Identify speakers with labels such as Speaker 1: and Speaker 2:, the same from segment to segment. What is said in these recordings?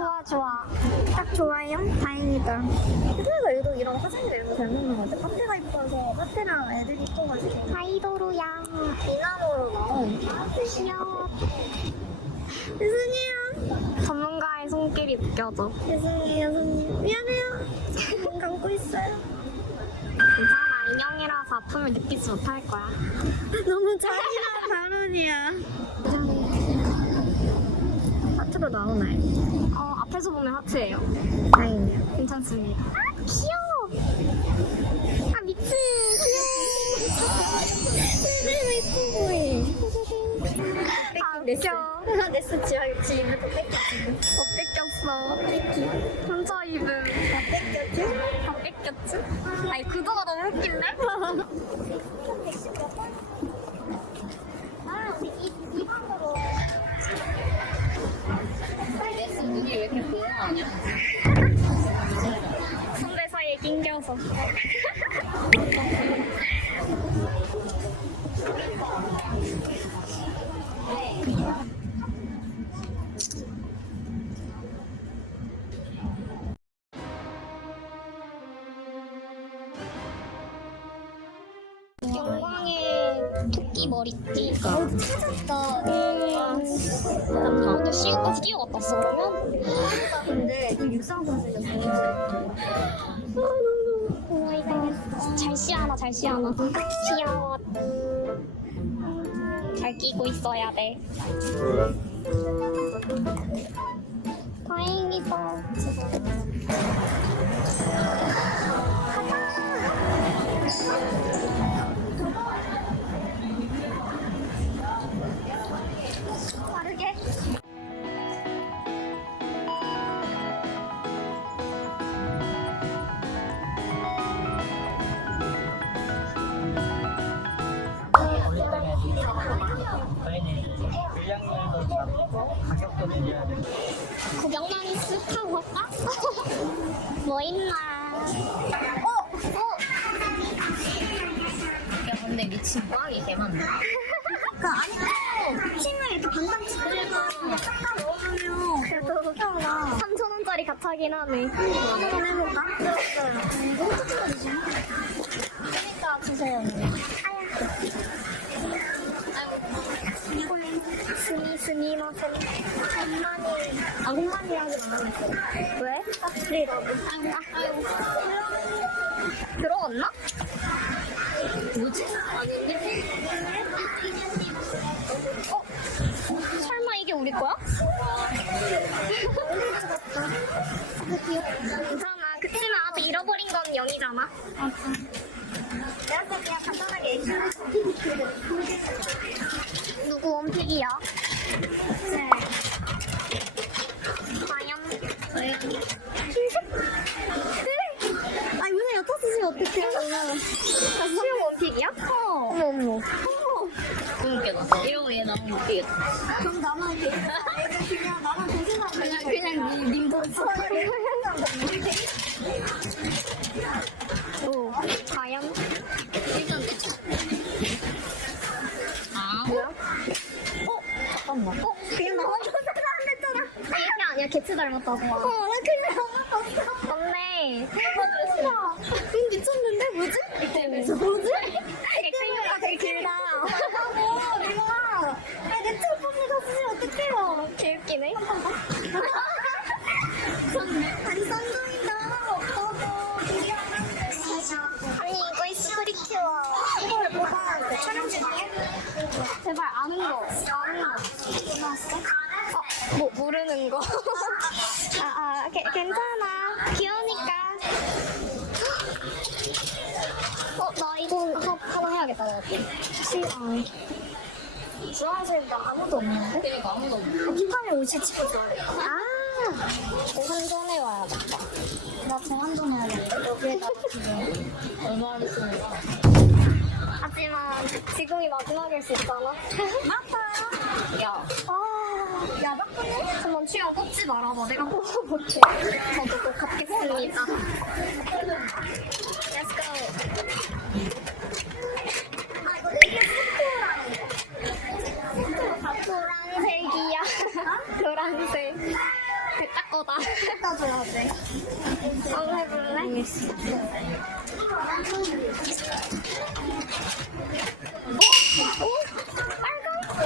Speaker 1: 좋아 좋아
Speaker 2: 딱 좋아요 다행이다
Speaker 1: 그래도이런 화장이 되는 거잘 는거 같아 카페가 이뻐서 카페랑 애들이 이뻐가지고
Speaker 2: 아이도로 양.
Speaker 1: 미나노로가
Speaker 2: 귀여워 죄송해요
Speaker 1: 전문가의 손길이 느껴져
Speaker 2: 죄송해요 손님 미안해요 눈 감고 있어요
Speaker 1: 괜찮아 인형이라서 아픔을 느끼지 못할 거야
Speaker 2: 너무 잔인한
Speaker 1: 발언이야 앞으로 나오나요?
Speaker 2: 어... 계속 보면 하트예요.
Speaker 1: 아니
Speaker 2: 괜찮습니다. 아, 귀여워. 아 미츠. 미츠 예아내
Speaker 1: 수치하겠지.
Speaker 2: 어 뺏겼어. 키키. 혼자 입음. 아겼지아겼지 아니 구도가 너무 웃길래. かもしれない。이거어떻게써근데육상선수였어 시원하다 잘 시원하다 아, 귀여워 잘 끼고 있어야 돼 다행이다 뭐, 가격도 중요하 구경만이 슬픈 뭐 있나? 어? 어?
Speaker 1: 야, 근데 미친 빵이 개많다.
Speaker 2: 그 안에 치 이렇게 반장 치즈가 딱딱 넣으면 그래도 괜찮아. 뭐, 천 원짜리 같긴 하네. 한번 아, 해볼까? 네, 없어요. 그러니까 주세요. 이제. 밀만이... 아, 그래, 뭐. 아, 아. 들어갔나? 뭐지? 어? 설마 이게 우리 거야? 괜찮아. 그치만 아 잃어버린 건 영이잖아. 그래서 아, 그냥 간단하게 누구 원픽이야? 아, 유나 여자 쓰시 어떡해, 그러면. 수영 야 어. 어머,
Speaker 1: 어머. 어. 이러얘 나오면 웃겠다
Speaker 2: 그럼 나만 야개츠 닮았다고 어 근데 엄마 봤어 엄마 응 미쳤는데 뭐지? 이때문에 뭐지? 이때문에 개체다 어머 누나 내 초코파이 갔으면 어떡해요 개 웃기네 아니 쌍둥이다 없다고 아니 이거 스크리키워 이걸
Speaker 1: 뭐가 촬영 중이야?
Speaker 2: 제발 아는 거 아는 거 아, 아 게, 괜찮아. 귀여우니까. 어, 나 이거 하, 나 해야겠다. 시간. 어. 주황색인 아무도 없는데? 그니까 아무 치고 좋아요. 아! 한손에 <식당에 오시지? 웃음> 아 와야겠다. 나 공항 좀 해야 돼. 여기에다 놓치면. 얼으니까 하지만, 지금이 마지막일 수 있잖아. 맞아 야. <귀여워. 웃음> 야, 박근혜? 그만 취향 뽑지 말아봐. 내가 뽑아볼게. 저도 또 갖겠습니다. Let's go. 아, 이거 색이야. 노란색. 배짝 거다. 뜯어줘야 돼. 한번 해볼래? 알겠어. 어? 어?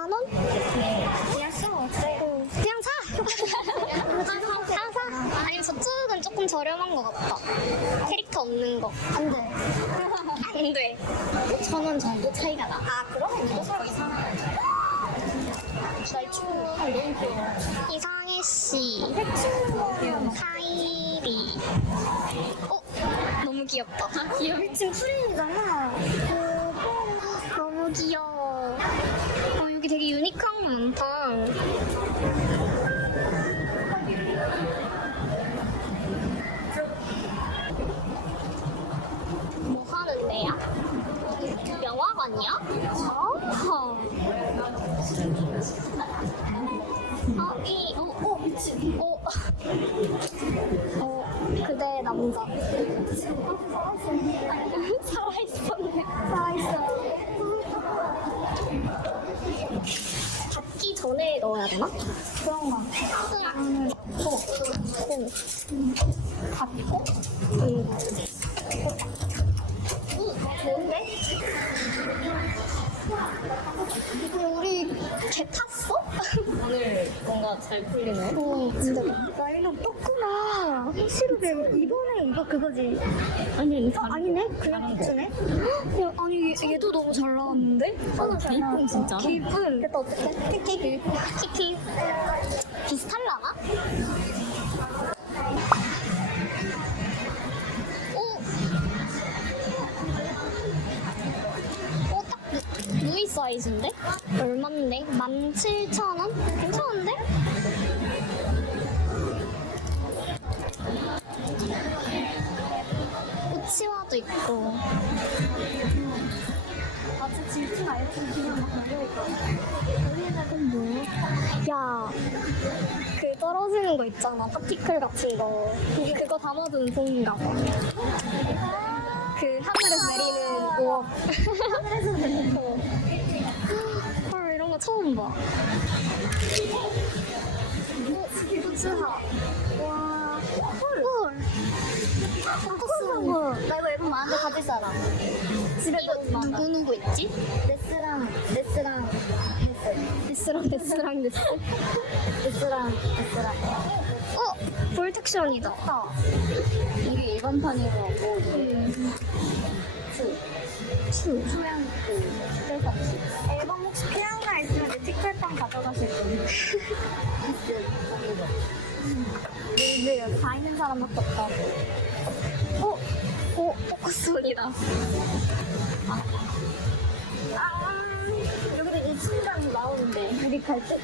Speaker 2: 만 원? 네. 그냥 사오세요. 그냥 차? 그냥 아니 저쪽은 조금 저렴한 것 같다 캐릭터 없는 거안돼안돼천원 정도 차이가 나아 그럼 이이상 이상해 씨 사이비 어? 너무 귀엽다 여워 미친 풀이 그런 거 같아요. 코. 코. 밥 코? 좋은데? 어. 우리 개 탔어?
Speaker 1: 오늘 뭔가 잘 풀리네. 어,
Speaker 2: 진 네, 이번에 이거 그거지. 아니, 어, 아니네? 그냥 붙이네? 네, 아니, 얘, 도 아, 너무 잘 나왔는데?
Speaker 1: 하나 아, 깊은... 진짜?
Speaker 2: 깊은. 됐다, 어떡해? 키키. 키키. 비슷하려 오! 오, 딱, 누, 누이 사이즈인데? 음. 얼만데? 1 7 0원 어, 괜찮은데? 응. 꽃치와도 있고. 아주 진짜 같이 질투 말했으면 기분 나쁘겠야그 떨어지는 거 있잖아. 파티클 같은 거. 그거 담아둔 송인가 봐. 그 하늘에서 내리는 오. 하늘에서 내리는 거. 이런 거 처음 봐. 네, 꽃치 하. 안돼테 가질 사람. 아 집에 누구 누구 있지? 레스랑 레스랑 레스랑 데스. 레스랑 레스 데스. 레스랑 레스랑. 어 볼텍션이다. 어. 볼특션이다. 이게 이번 판이고뭐 음. 추추 초양 그 쯔뻔 쯔뻔. 쯔뻔. 앨범 혹시 필요한 있으면 티켓방 가져가실 거예요. 네제이다 있는 사람밖에 다 네. 어? 오, 코스모다 아, 아 여기는 이순간 나오는데. 우리 갈 때?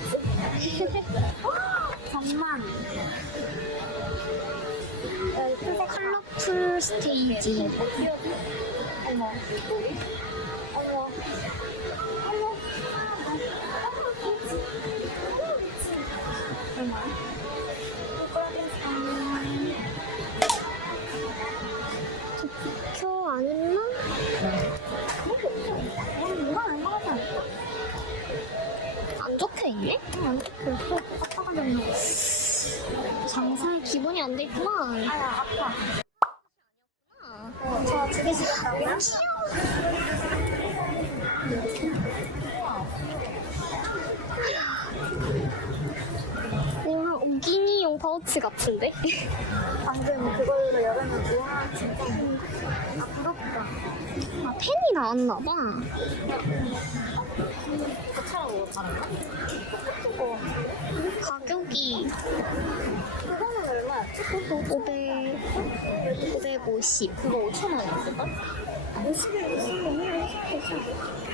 Speaker 2: 정말. 컬러풀 스테이지. 장사에 기본이 안 됐구만. 야 아빠. 어, 저 집에서 귀여워. 우와, 오기니용 파우치 같은데? 방금 그걸로 열었는데, 와 진짜. 아, 부럽다. 아, 펜이 나왔나봐. 아, 맛깔인가? 격이 그거는 얼마? 그거 500 550 그거 5천 원이었을까?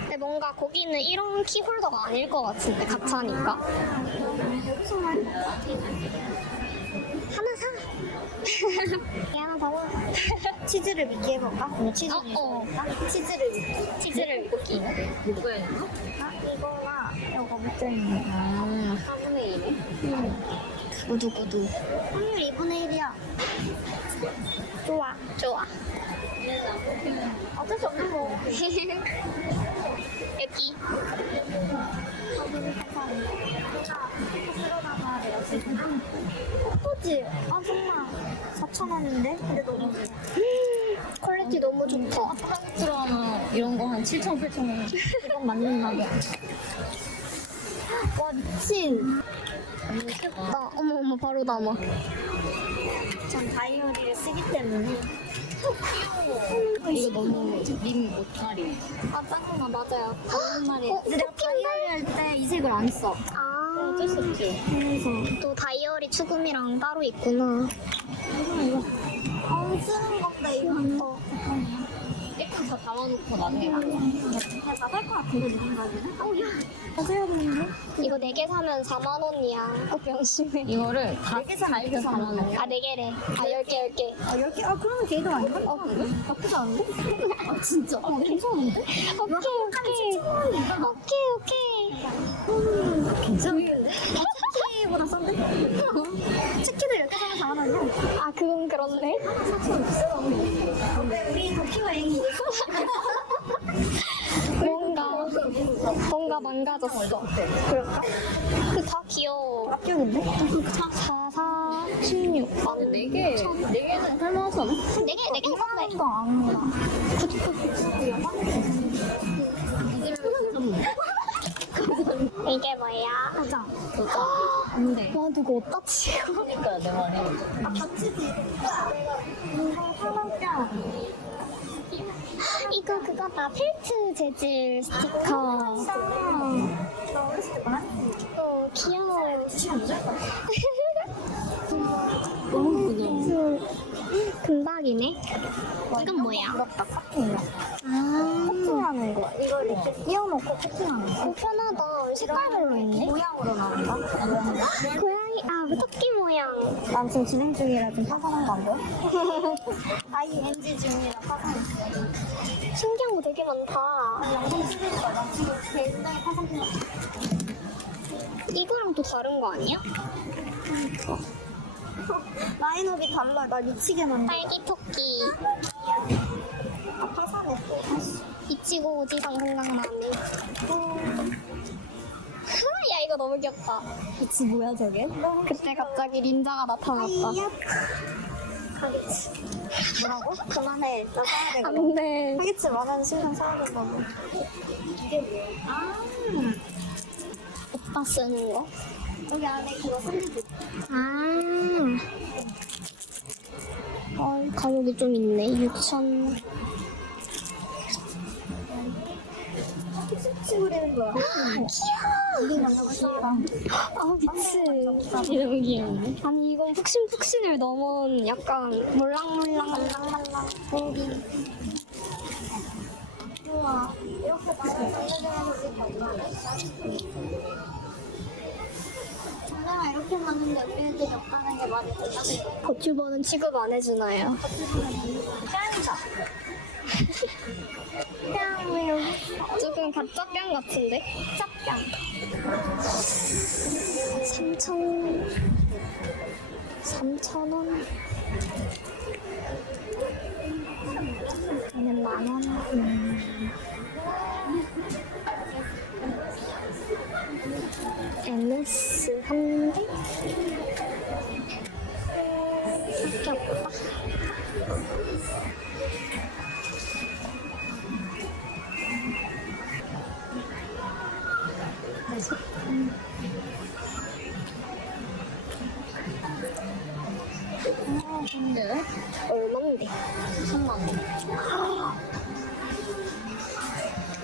Speaker 2: 근데 뭔가 거기는 이런 키홀더가 아닐 것 같은데 가차니까 여기서만 아, 아, 아, 아. 하나 사 하나 더먹 <잡아. 웃음> 치즈를 미끼 해볼까? 치즈, 아, 어. 치즈를 치즈를 미끼 치즈를 미끼 누구야 이 아, 이거 이거 밑장이네. 음, 아. 분의 2네. 응. 구두, 구두. 확률 2분의 1이야. 좋아. 좋아. 네, 뭐, 어쩔 수 없는 거. 거. 여기. 예쁘지? 어, 아, 정말. 4 0원인데 근데 너무 좋아. 음, 티 너무, 너무 좋다. 프랑스 이런 거 한 7,000, 원 맞는 나이야. 찐. 나 어머 어머 바로 남아. 전 다이어리를 쓰기 때문에. 이거 너무 림 모탈이. 아 짜증나, 맞아요. 어, 다 말이. 다이어리 할 때 이 색을 안 써. 아. 어쩔 수 없지. 또 다이어리 추금이랑 따로 있구나. 아 어, 이거. 아 쓰는 건데 이거. 담아놓고 나 음. 음. 다 담아놓고 나네요살것 같은데 이 생각이 야 사세요 이거 네개 사면 4만 원이야 꼭 어, 명심해 이거를 네개 아, 사면 4개 사면 4아 4개? 4개래 아1개1개아1개아 아, 그러면 개도 아니야? 어, 나쁘지 않은데? 아 진짜? 어, 어, 괜찮은데? 오케이 오케이 오케이 오케이 괜찮은데? <오케이. 웃음> 치킨보다 싼데? 치킨을 이렇게 사면 4만원이야? 아 그건 그렇네 데 뭔가 뭔가 망가졌어 다 귀여워 다 귀여운데? 4, 4, 4, 16 아, 개 4, 개는 할만하지 않아? 4개, 4개 이만한 거아닙니 이게 뭐야? 보자. 데 와, 누가 어다 치고? 그러니까 내 말이. 아, 박치지. 이거 그거다 펠트 재질 스티커. 어, 귀여워요. 진짜 안 좋을까? 너 귀여워. 금박이네. 이건 뭐야? 금박 커튼이야. 아, 커하는 거. 이걸 이렇게 띄워놓고 커튼하는 거. 편하다. 색깔별로 음. 있네. 모양으로 나온다. 고양이, 아, 토끼 모양. 난 지금 진행 중이라 좀 화상한 거안 보 아이, 엔지 중이라 화상. 신기한 거 되게 많다. 이거랑 또 다른 거 아니야? 라이업비 달라. 말... 나 미치겠는데. 딸기 그래. 토끼. 아, 파산했어. 아, 미치고 오지방 아, 생각나네. 아, 야, 이거 너무 귀엽다. 그치, 뭐야, 저게? 그때 갑자기 거다. 린자가 나타났다. 하겠지. 뭐라고? 그만해. 나 사야 되고. 안 하겠지, 원하는 신상 사야 된다고. 이게 뭐야? 아. 오빠 쓰는 거? 우리 안에 그거 아, 가격이 좀 있네. 6,000. 아, 귀여워! 아, 미치. 이런 귀여운데? 아니, 이건 푹신푹신을 넘은 약간 몰랑몰랑, 몰랑몰랑, 고기. 우와, 이렇게 많이 보여줘야 되지, 정 이렇게 많은데 우리 애들이 많은 없다는 게 말이 되나? 버튜버는 취급 안 해주나요? 짱이죠. 조금 갑작병 같은데? 갑병 삼천 삼천 원. 아니면 만 원. 댄스 한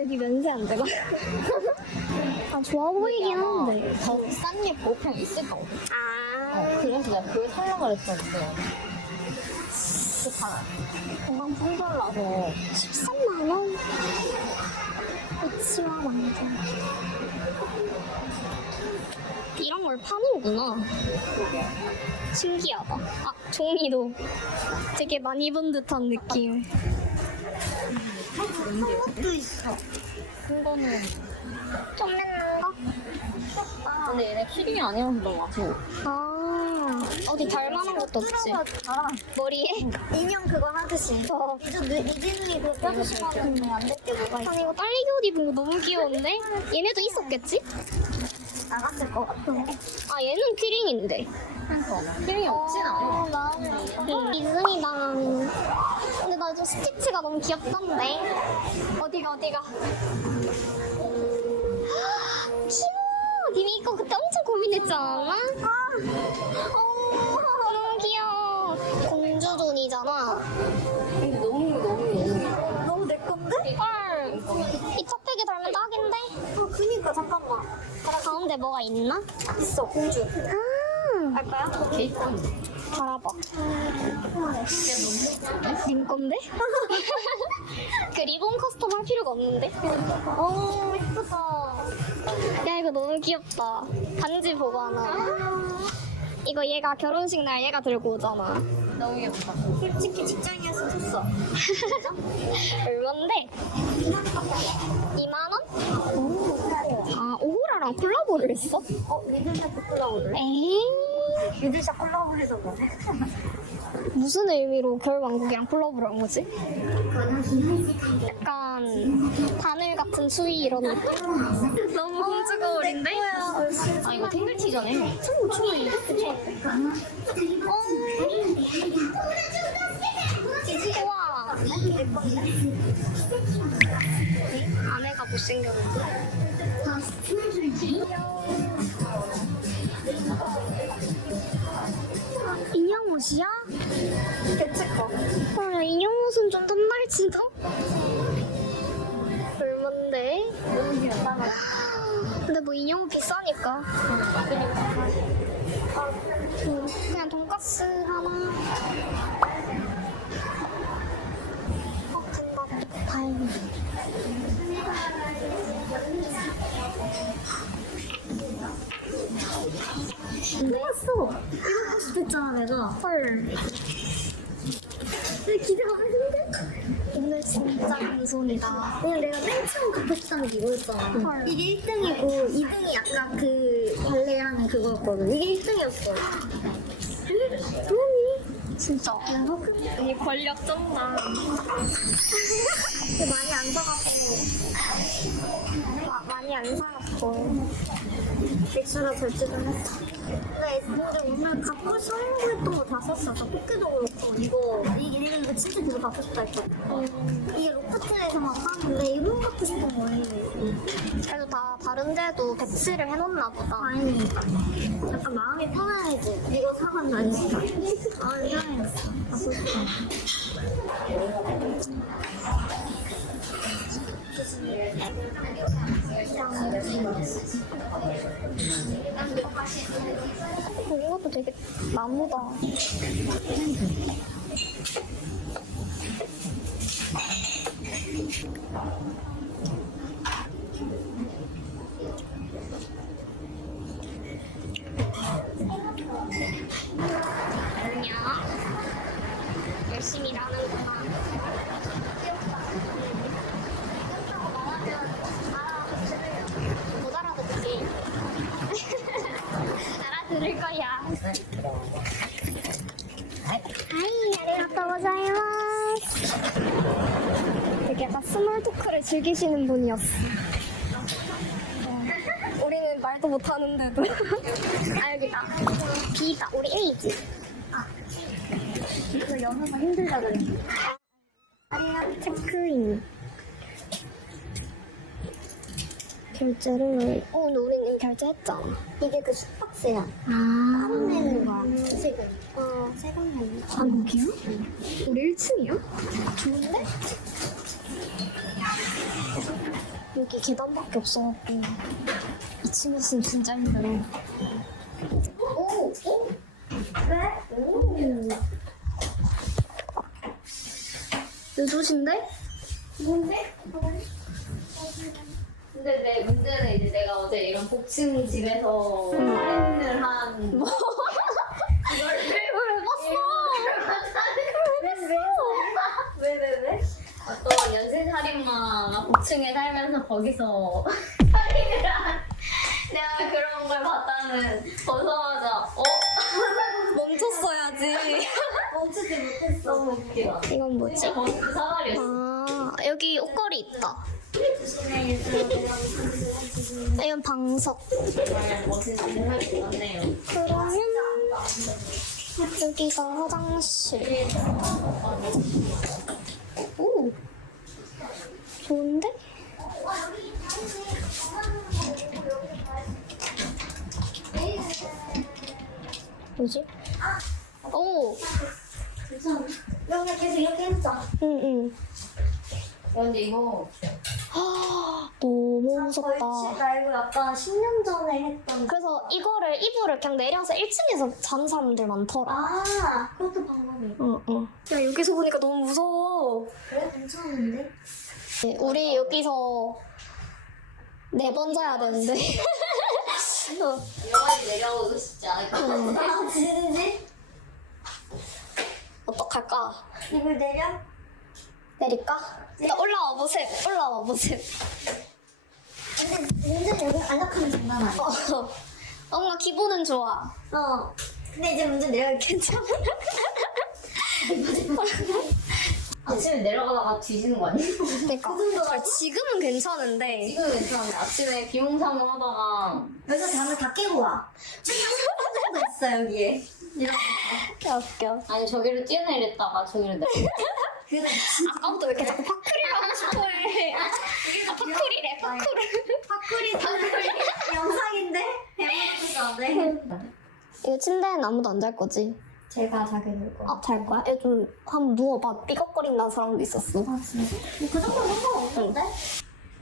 Speaker 2: 여기 면세 안 되고? 아 좋아 보이긴 하 오고 있을 거. 아. 어, 그래서 내가 그걸 사려고 했었는데. 이거 건강 풍절나서 13만 원? 치와 완전 이런 걸 파는구나 신기하다 아 종이도 되게 많이 본 듯한 느낌 이런 도 있어 이거는 좀맨 아 근데 얘네 키링이 아니었던 것 같아. 어디 잘만난 것도 없지. 머리에? 인형 그거 하듯이. 어. 이준이 그 뼈도 싶었는데 안될게 뭐가 있어. 아니, 이거 딸기 옷 입은 거 너무 귀여운데? 얘네도 있었겠지? 나갔을 것 같은데. 아, 얘는 키링인데. 키링이 없진 어 않아. 음. 이승이랑. 난... 근데 나 저 스티치가 너무 귀엽던데. 어디가, 어디가. 니네 있고 그때 엄청 고민했잖아. 어, 너무 귀여워. 공주 돈이잖아. 너무 너무, 너무 너무 너무 내 건데? 어, 이 차팩에 달면 딱인데? 어, 아, 그니까 잠깐만. 그래, 가운데 뭐가 있나? 있어, 공주. 아 알까요? 음. 오케이. 바라봐. 어, 내 <뭔데? 님> 건데? 그 리본 커스텀 할 필요가 없는데? 어 예쁘다. 야 이거 너무 귀엽다. 반지 보고 하나. 이거 얘가 결혼식 날 얘가 들고 오잖아. 너무 귀엽다. 솔직히 직장이어서 샀어. 얼마인데? 이만 원? 아 오호라랑 콜라보를 했어? 어 리듬 타 콜라보를? 에이. 유진샷 콜라보를 서뭐나 무슨 의미로 별왕국이랑 콜라보를 한 거지? 약간 바늘 같은 수위 이런 느낌? 너무 어, 공주가 어린데? 아 이거 탱글티잖아요 총, 총이 아내가 못생겨가지고 귀여워 몇야 대체커 어, 야, 인형 옷은 좀단발지도 얼만데? 너무 귀엽다. 근데 뭐 인형 옷 비싸니까. 그냥 돈가스 하나. 헐. 나 기대가 되는데? 오늘 진짜 방송니다 그냥 내가 맨 처음 급했는게 이거였잖아. 이게 1등이고 아니. 2등이 약간 그발레한 그거였거든. 이게 1등이었어. 도미 진짜. 내 아니 권력 쩐다. 많이 안 사갔고. 많이 안 사갔고. 백수가 결제를 했어. 근데 근데 오늘 갖고 싶은 것도 다 샀어. 나 포켓도 그렇고 이거 이이름 이 진짜 계속 갖고 싶다 어 음, 이게 로프트에서만 파는데 이런 갖고 싶은 거 그래도 다 다른데도 배치를 해놓나 보다. 아니 약간 마음이 편해야지. 이거 사면 나 진짜. 아 이상했어. 갖고 싶다. 어, 이것도 되게 나무다. 열심히 일하는 즐기시는 분이었어요. 어. 우리는 말도 못하는데도. 아, 여기다. b 가 우리 A지. 아. 이거 연어가 힘들다 그랬지. 아, 체크인. 결제를. 오, 어, 근 우리는 결제했죠. 이게 그 숙박세야. 아. 따로 내는 거야. 지금. 세금. 어, 세번 내는 어. 거. 어. 한국이요? 우리 1층이요? 좋은데? 여기 계단밖에 없어갖고 2층에서 응. 진짜 힘들어 오! 오! 왜? 오내 소신데? 뭔데? 근데 내 문제는 이제 내가 어제 이런 복층 집에서 트인을한 응. 뭐? 이걸 왜? 왜 봤어? 왜? 왜? 왜? 왜? 왜? 왜? 왜? 왜? 왜? 연쇄살인마 5층에 살면서 거기서 살인을 한 내가 그런 걸 봤다는 벗어나자 어? 멈췄어야지 멈추지 못했어 너무 웃 이건 뭐지? 아, 여기 옷걸이 있다 이건 방석 그러면 여기가 화장실 뭔데 뭐지? 아, 오! 됐어. 괜찮아. 여기 계속 이렇게 했어. 응, 응. 근데 이거. 너무 무섭다. 나 이거 약간 1년 전에 했던. 그래서 이거를, 이불을 그냥 내려서 1층에서 잔 사람들 많더라. 아, 그것도 방법이. 응, 응. 야, 여기서 보니까 너무 무서워. 그래? 괜찮은데? 우리 아, 여기서 네 번 자야 되는데. 영화 내려오고 싶지 어떡할까? 이불 내려? 내릴까? 네. 올라와 보세요. 올라와 보세요. 근데 문제 되게 안락하면 장난 아니야. 엄 어. 기분은 좋아. 어. 근데 이제 문제 내려야 괜찮 아침에 내려가다가 뒤지는 거 아니야? 그 정도가 지금은 괜찮은데 지금은 괜찮은데 아침에 비몽사몽 하다가 여기서 잠을 다 깨고 와 있어 여기에 이렇게 웃 아니 아 저기로 뛰어내렸다가 저기로 내려 아까부터 이렇게 파크리를 하고 싶어해 아, 파크리래 파크리 파크리 영상인데? 영상인침대에 아무도 안잘 거지? 제가 자기될거 아, 거. 잘 거야? 애좀 한 누워봐. 삐걱거린다는 사람도 있었어. 아, 진그정도 상관없는데?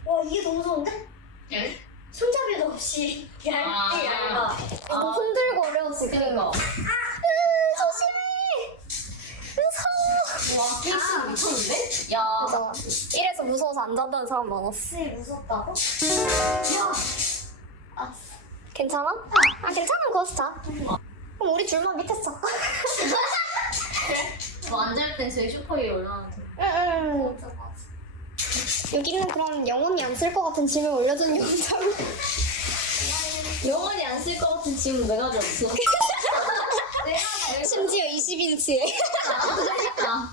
Speaker 2: 와, 이게 너무 좋은데? 손잡이도 없이 얇게 아, 아너들고려 아, 뭐 아, 지금. 그 아, 조심해! 무서워! 와, 케이스 아, 미쳤는데? 야. 괜찮아. 이래서 무서워서 안 잔다는 사람 많았어. 네, 무섭다고? 야. 아. 괜찮아? 아, 아 괜찮은 거스터. 아, 아, 우리 둘만 못했어. 완전 때제 슈퍼히 올라왔 응, 응. 여기는 그럼 영원히 안쓸 것 같은 짐을 올려준 영상. 영원히 안쓸 것 같은 짐은 내가 줬어. 심지어 20인치에. 아,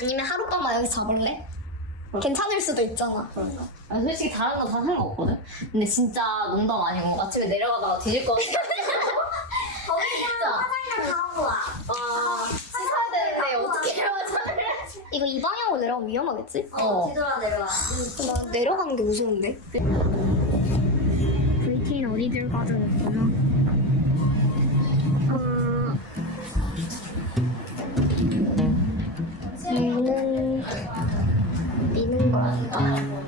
Speaker 2: 아니면 하룻밤만 아 여기 자볼래? 괜찮을 수도 있잖아. 그러니 아, 솔직히 다른 거다 상관없거든. 근데 진짜 농담 아니고 아침에 내려가다가 뒤질 것 같아. 지사 어. 되는데 다음으로 어떻게 내려와 이거 이 방향으로 내려가면 위험하겠지? 어뒤돌 어, 내려와 나 음. 내려가는 게 무서운데 VT는 어디 들어가도 되구나 이는 어. 음. 미는 거 아닌가?